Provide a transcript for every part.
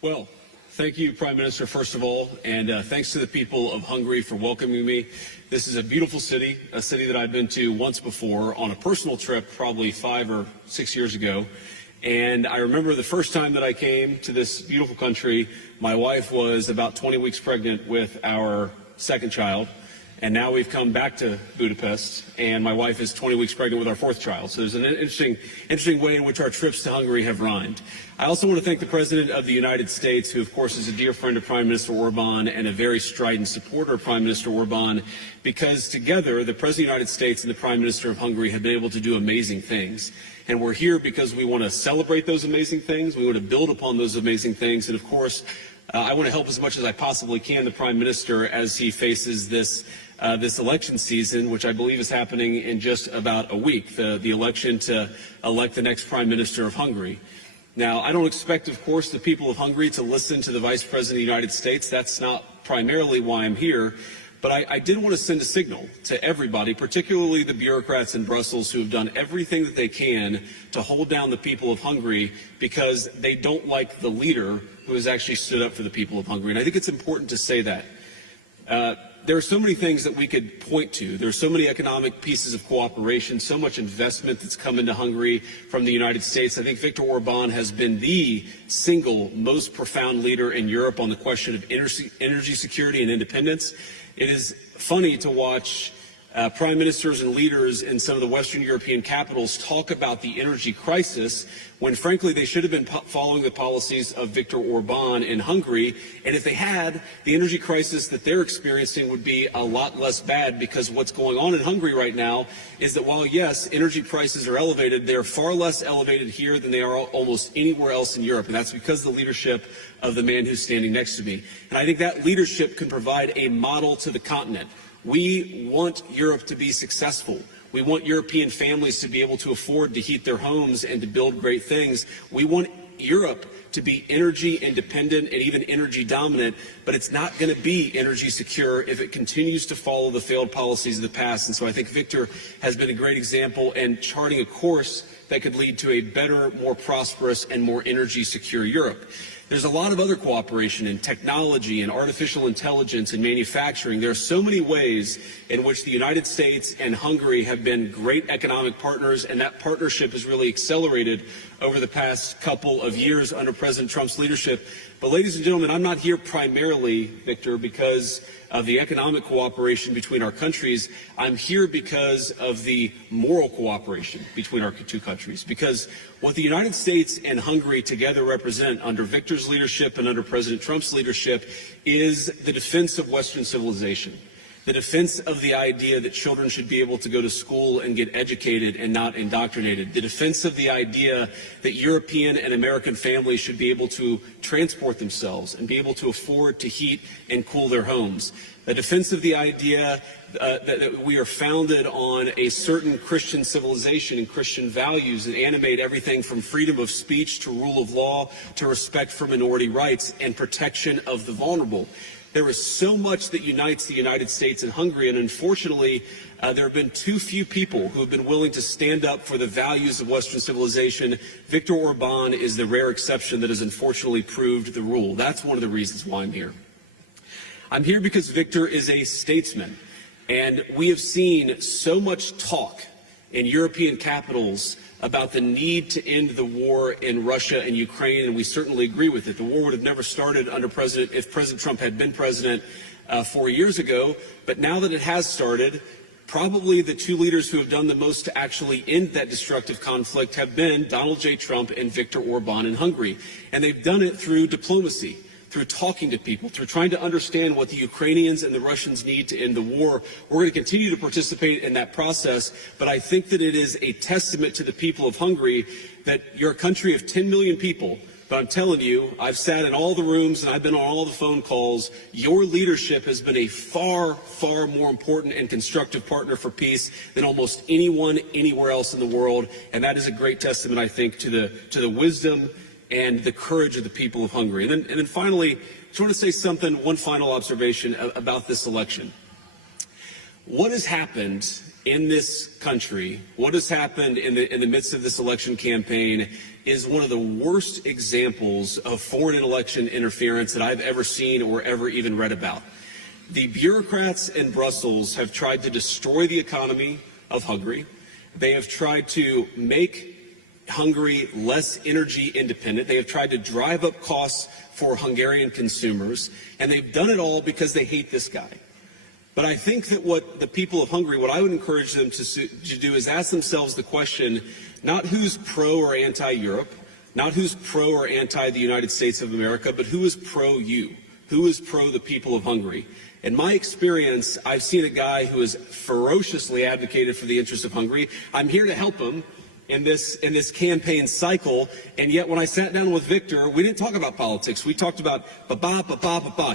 Well, thank you, Prime Minister, first of all, and thanks to the people of Hungary for welcoming me. This is a beautiful city, a city that I've been to once before on a personal trip probably 5 or 6 years ago. And I remember the first time that I came to this beautiful country, my wife was about 20 weeks pregnant with our second child. And now we've come back to Budapest, and my wife is 20 weeks pregnant with our fourth child. So there's an interesting way in which our trips to Hungary have rhymed. I also want to thank the President of the United States, who of course is a dear friend of Prime Minister Orban and a very strident supporter of Prime Minister Orban, because together the President of the United States and the Prime Minister of Hungary have been able to do amazing things. And we're here because we want to celebrate those amazing things. We want to build upon those amazing things. And of course, I want to help as much as I possibly can the Prime Minister as he faces this election season, which I believe is happening in just about a week, the election to elect the next Prime Minister of Hungary. Now, I don't expect, of course, the people of Hungary to listen to the Vice President of the United States. That's not primarily why I'm here. But I did want to send a signal to everybody, particularly the bureaucrats in Brussels who have done everything that they can to hold down the people of Hungary because they don't like the leader who has actually stood up for the people of Hungary. And I think it's important to say that. There are so many things that we could point to. There are so many economic pieces of cooperation, so much investment that's come into Hungary from the United States. I think Viktor Orban has been the single most profound leader in Europe on the question of energy security and independence. It is funny to watch prime ministers and leaders in some of the Western European capitals talk about the energy crisis when, frankly, they should have been following the policies of Viktor Orban in Hungary. And if they had, the energy crisis that they're experiencing would be a lot less bad, because what's going on in Hungary right now is that while, yes, energy prices are elevated, they're far less elevated here than they are almost anywhere else in Europe. And that's because of the leadership of the man who's standing next to me. And I think that leadership can provide a model to the continent. We want Europe to be successful. We want European families to be able to afford to heat their homes and to build great things. We want Europe to be energy independent and even energy dominant, but it's not going to be energy secure if it continues to follow the failed policies of the past. And so I think Viktor has been a great example in charting a course that could lead to a better, more prosperous, and more energy secure Europe. There's a lot of other cooperation in technology and artificial intelligence and manufacturing. There are so many ways in which the United States and Hungary have been great economic partners, and that partnership has really accelerated over the past couple of years under President Trump's leadership. But ladies and gentlemen, I'm not here primarily, Viktor, because of the economic cooperation between our countries. I'm here because of the moral cooperation between our two countries, because what the United States and Hungary together represent under Viktor's leadership and under President Trump's leadership is the defense of Western civilization, the defense of the idea that children should be able to go to school and get educated and not indoctrinated, the defense of the idea that European and American families should be able to transport themselves and be able to afford to heat and cool their homes, the defense of the idea that we are founded on a certain Christian civilization and Christian values that animate everything from freedom of speech to rule of law to respect for minority rights and protection of the vulnerable. There is so much that unites the United States and Hungary, and unfortunately, there have been too few people who have been willing to stand up for the values of Western civilization. Viktor Orban is the rare exception that has unfortunately proved the rule. That's one of the reasons why I'm here. I'm here because Viktor is a statesman, and we have seen so much talk in European capitals about the need to end the war in Russia and Ukraine, and we certainly agree with it. The war would have never started under if President Trump had been president 4 years ago, but now that it has started, probably the two leaders who have done the most to actually end that destructive conflict have been Donald J. Trump and Viktor Orban in Hungary, and they've done it through diplomacy, through talking to people, through trying to understand what the Ukrainians and the Russians need to end the war. We're going to continue to participate in that process, but I think that it is a testament to the people of Hungary that you're a country of 10 million people, but I'm telling you, I've sat in all the rooms and I've been on all the phone calls. Your leadership has been a far, far more important and constructive partner for peace than almost anyone anywhere else in the world, and that is a great testament, I think, to the wisdom and the courage of the people of Hungary. And then finally, I just want to say something, one final observation about this election. What has happened in this country, what has happened in the midst of this election campaign is one of the worst examples of foreign election interference that I've ever seen or ever even read about. The bureaucrats in Brussels have tried to destroy the economy of Hungary. They have tried to make Hungary less energy independent. They have tried to drive up costs for Hungarian consumers, and they've done it all because they hate this guy. But I think that what the people of Hungary, what I would encourage them to do is ask themselves the question, not who's pro or anti-Europe, not who's pro or anti the United States of America, but who is pro-you, who is pro the people of Hungary. In my experience, I've seen a guy who has ferociously advocated for the interests of Hungary. I'm here to help him in this campaign cycle, and yet when I sat down with Viktor, we didn't talk about politics. We talked about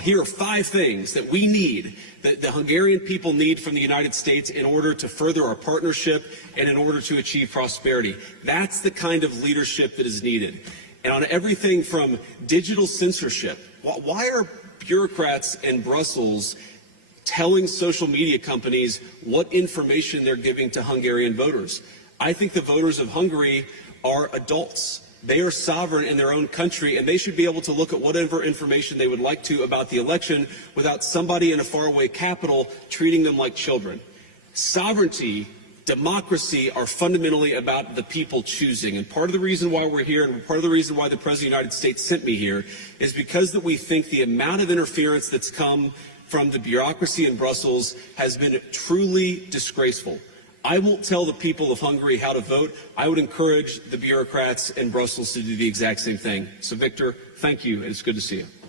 Here are 5 things that we need, that the Hungarian people need from the United States in order to further our partnership and in order to achieve prosperity. That's the kind of leadership that is needed. And on everything from digital censorship, why are bureaucrats in Brussels telling social media companies what information they're giving to Hungarian voters? I think the voters of Hungary are adults. They are sovereign in their own country, and they should be able to look at whatever information they would like to about the election without somebody in a faraway capital treating them like children. Sovereignty, democracy are fundamentally about the people choosing. And part of the reason why we're here, and part of the reason why the President of the United States sent me here, is because that we think the amount of interference that's come from the bureaucracy in Brussels has been truly disgraceful. I won't tell the people of Hungary how to vote. I would encourage the bureaucrats in Brussels to do the exact same thing. So, Viktor, thank you, and it's good to see you.